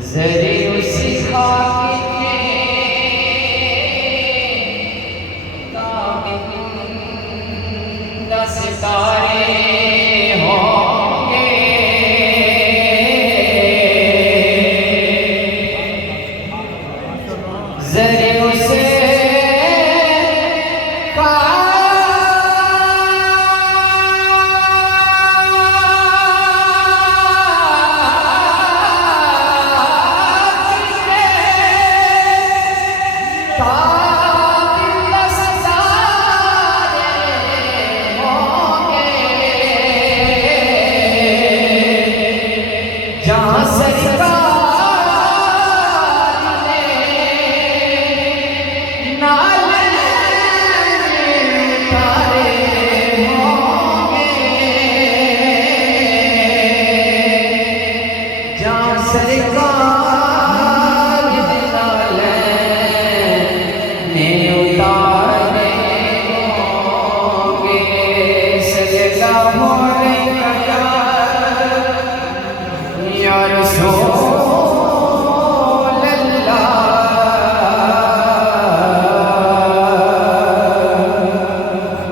जरे उस खाक में ताबिंदा सितारे होंगे, जरे उस जहाँ सरकार ने नाले उतारे होंगे, जहाँ सरकार ने नाले उतारे होंगे। सल्लल्लाहु अलैहि या रसूल अल्लाह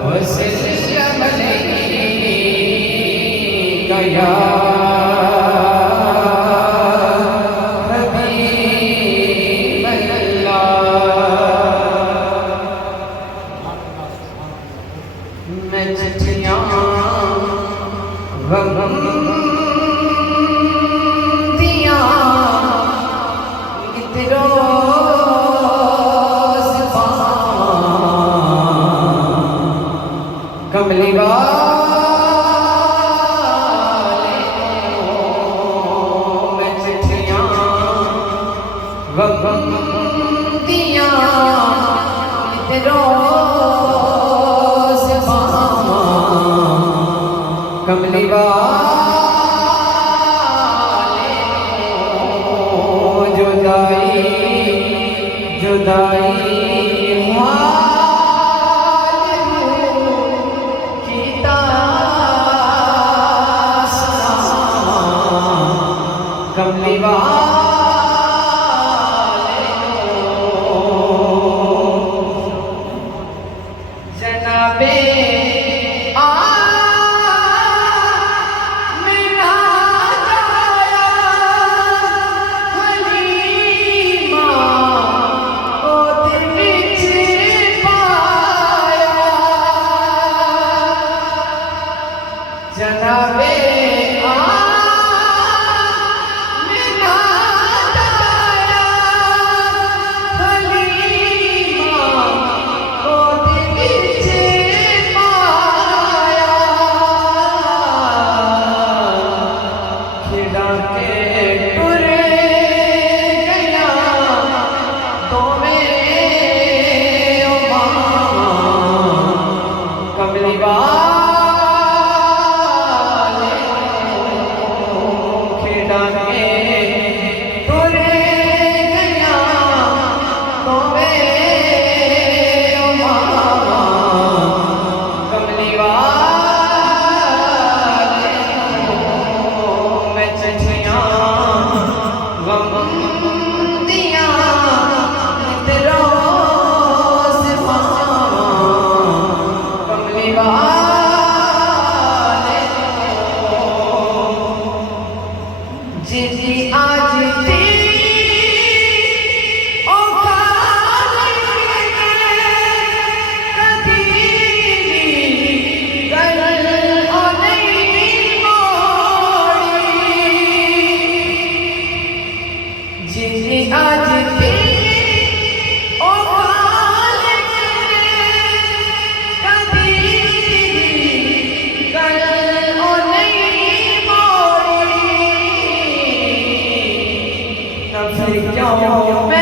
वसल्लम अलैका या हबीब अल्लाह। मैं चिट्ठियाँ कमली वाले मैं चिट्ठियाँ दिया रोज कमली वाले जुदाई जुदाई कमली वाले जनाबे आमिना जाया हलीमा गोद विच पाया, जनाबे कमली वाले खेड़ा के तुरे गया तो कमली वाले मैं चिट्ठियाँ दिया रोज कमली वाले जिंदगी आज थी आज थी क्यों